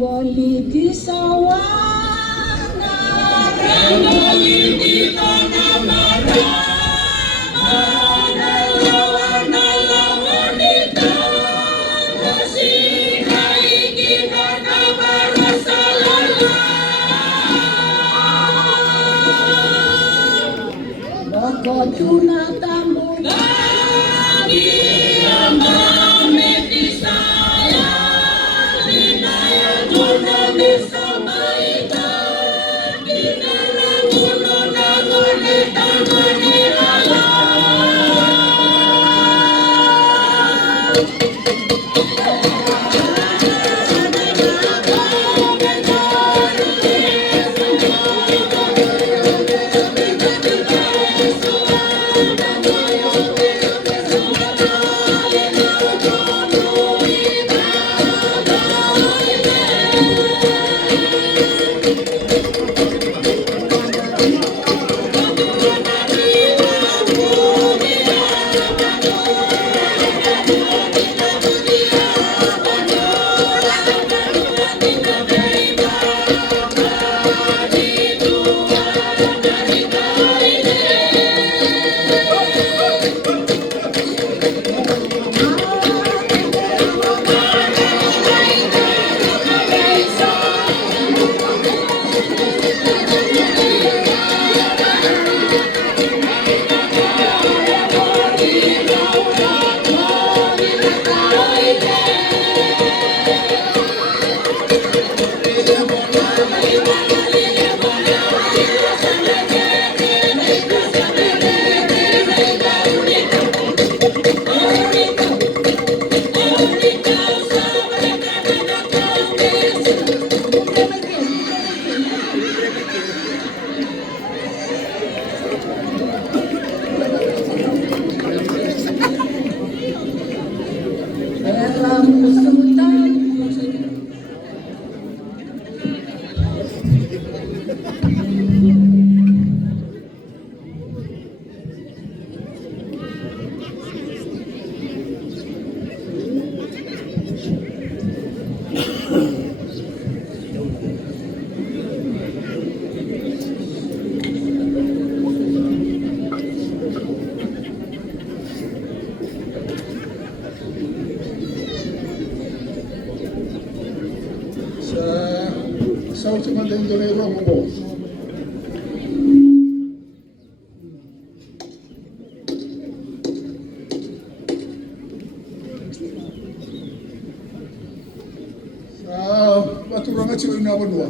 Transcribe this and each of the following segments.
Boli di sawana, boli di tanah marah, lawan wanita, masih naik kita kabar salah. Bako tuna tamu lagi ambang meti saya. Sa última dentro de Romo. Sa baturang at siya inawanwa.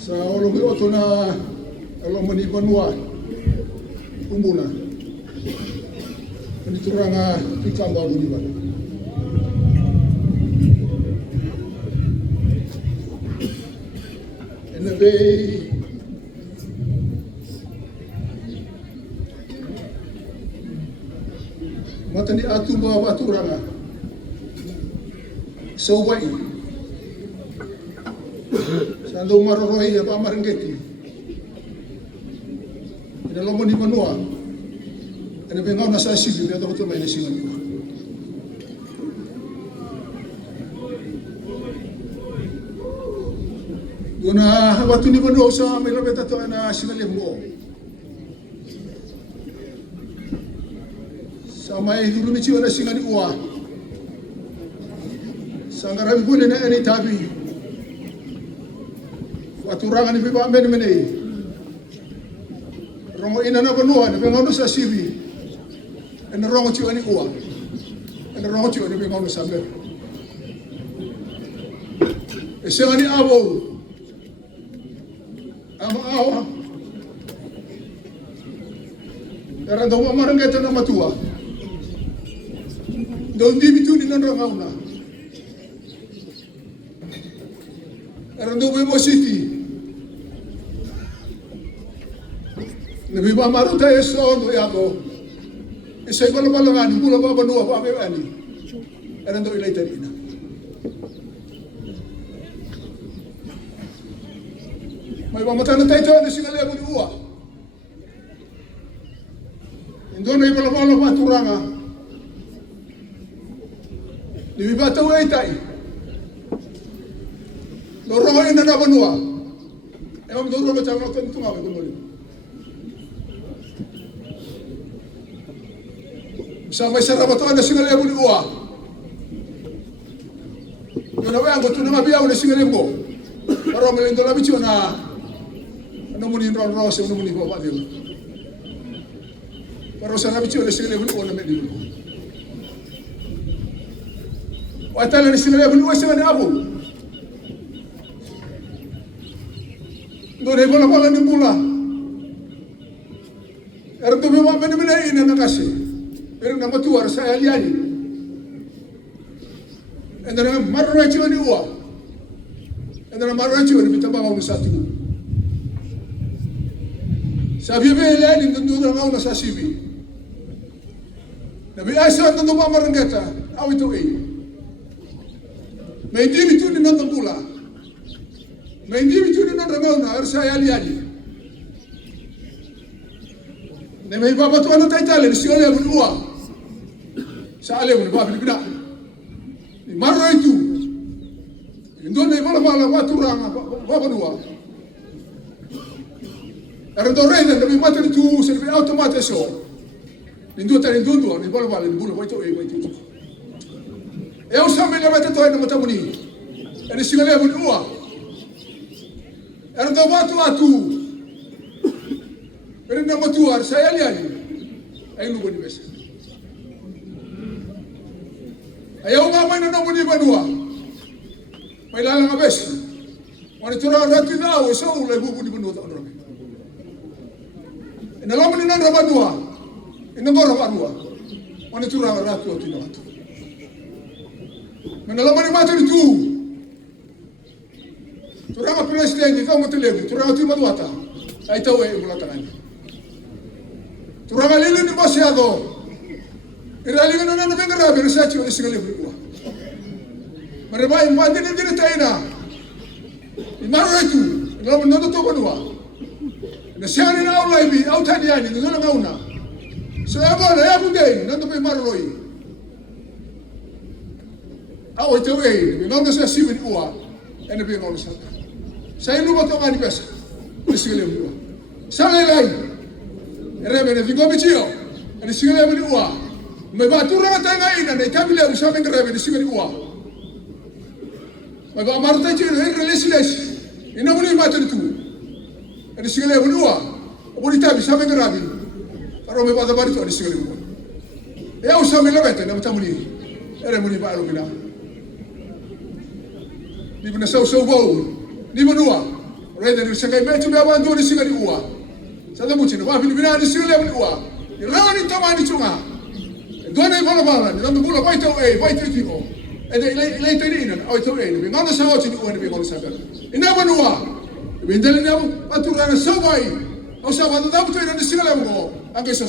Sa ulong ito na alam manibanwa. Umuna. Ini turang ikam baru di mana? Bay Watani atu mga baturanga. So wai. Sando maroroi apa marengeti. Ina lomo ni manua. Ina bengau na sa sibi bia to mai na singa ni. Una watu ni manua sa mai lobe tato na singa lembo. Sa mai dulu ni ciwa na singa ni ua. Sangarami pun na ani tabi. Waturangan ni biba men menei. Rongo ina na banua ni bengono sa sibi. En rongo ciwa ni ua. En rongo ciwa ni bengono sa men. Esenga ni abo. Ama awa. Era ndo marangeta na matua. Ndo ndibitu ni ndo ngauna. Era ndo Bemo City. Nabi ba maruta eso ndo yako. Isay bala ngani bula ba banua ba me ani. Era ndo ilay tanina. May ba matana tayo na singa lebo ni uwa. Ndo na ibala ba turanga. Nabi ba tawo ay tay. Loro ina na banua. Emang doro ba chama ko tunga ba kuno. Sama isara ba to na singa lebo ni uwa. Yo na ba ngo tunga biya na singa lebo. Para melendo la bicho na ano muni ron rose ano muni ba dio. Para sa na bicho na singa lebo ni uwa na medio. Watala ni singa lebo ni uwa singa ni abu. Dore bola ni bula. Era tu memang benar-benar ini nak kasih. Era nama tu harus saya lihat. Endara marra ciwa ni uwa. Endara marra ciwa ni bitaba ngau satu. Sabi be lihat ni tu ngau na sasibi. Nabi Aisyah tu ba marangeta. Awi tu ei. Mai di bitu ni nang bula. May hindi bitu ni nang rangaw na arsa yali. Ne may babato ano tayo tali, si Ole mo uwa. Sa ale mo ba Pilipina. Ni maro itu. Indo na mala waturanga baba nuwa. Era do rei na may mata tu serve automate so. Indo ta indo ni bala ni bula vai to e vai tu. Eu sabe na mata to na mata muni. Era si Ole mo uwa. Era do atu. Pero na matuar saya lihat. Ay lugo ni besa. Ayaw nga may nanamu ni banua. May lalang abes. Wani tura ratu daw so ulay bubu ni banua ta onro. Inalaman ni nan banua. Inangora banua. Wani tura ratu atu na atu. Manalaman ni matu ni tu. Turama presidente, vamos televo, turama tu maduata. Aí tá o mulatangani. Turama lele ni baseado. Irali na na benga rabe research ni singali buwa. Mareba imande ni dire taina. Imaro itu, ngalo nondo to banua. Na siani na ulai bi autani yani ni ngalo ngauna. So abo na ya bunde, nondo be maro roi. Awo to e, ngalo sa sibi uwa. Ene be ngalo sa. Saya lupa tu ngani pesa, disigale buwa. Sangai lai, rebe ne vigo bicio, disigale buwa. May batura nga tayo ngayon na ikamile ang sabi ng rebe disigale buwa. May ba maruta chiro reles. Ina muli mata itu, disigale buwa. Abuli tabi sabi ng rebe. Pero may bata barito disigale buwa. Ya usami labete na matamuli. Ere muli ba alumina. Di ba na sau bau. Ni manua, reda ni sangai metu be abandu ni singa ni uwa. Sada muti no ba Filipina ni singa ni uwa. Ni rawa ni tama ni chunga. Dona bala ni ndo bula vai to vai tiko. E le teni ina, ai to ni ngana sa oti ni uwa ni ngona sa bela. Ina manua. Be ndele ni abu atura na sawai. Au sa ba da buto ni singa le mo. Ange sa